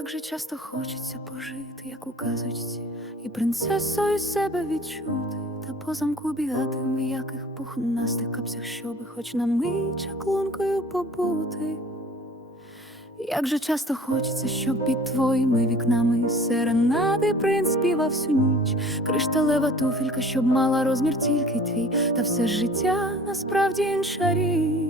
Як же часто хочеться пожити, як у казочці, і принцесою себе відчути, та по замку бігати в м'яких пухнастих капцях, щоби хоч на мить чаклункою побути. Як же часто хочеться, щоб під твоїми вікнами серенади принц співав всю ніч, кришталева туфелька, щоб мала розмір тільки твій, та все життя насправді інша річ.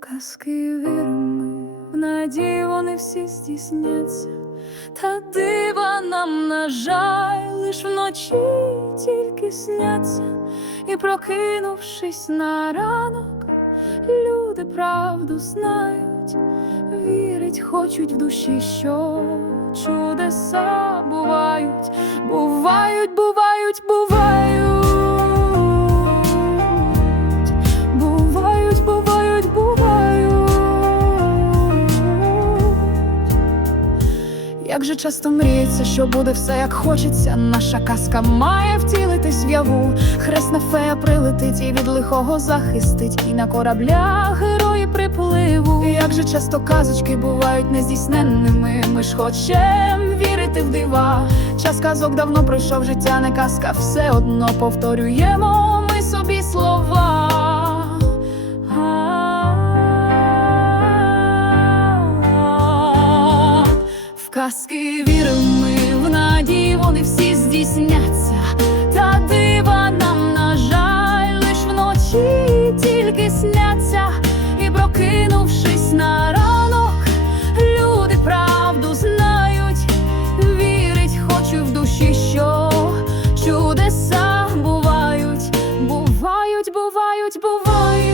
Казки віримо, в надії вони всі здійсняться, та дива нам, на жаль, лиш вночі тільки сняться, і прокинувшись на ранок, люди правду знають, вірить, хочуть в душі, що чудеса бувають, бувають, бувають, бувають. Як же часто мріється, що буде все як хочеться. Наша казка має втілитись в яву. Хресна фея прилетить і від лихого захистить, і на кораблях герої припливу. Як же часто казочки бувають нездійсненними. Ми ж хочем вірити в дива. Час казок давно пройшов, життя не казка, все одно повторюємо казки віримо ми, в надії вони всі здійсняться, та дива нам, на жаль, лиш вночі тільки сняться, і прокинувшись на ранок, люди правду знають, вірить, хочу в душі, що чудеса бувають, бувають, бувають, бувають. Бувають,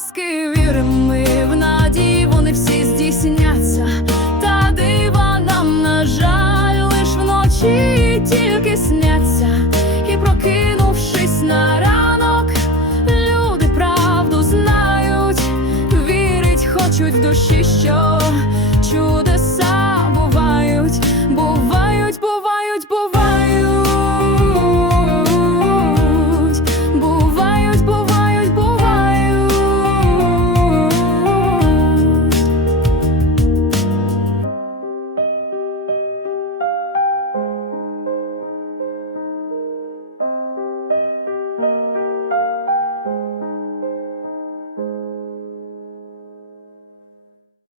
казки віримо ми, в надії вони всі здійсняться, та дива нам, на жаль, лиш вночі тільки сняться, і прокинувшись на ранок, люди правду знають, вірить, хочуть в душі, що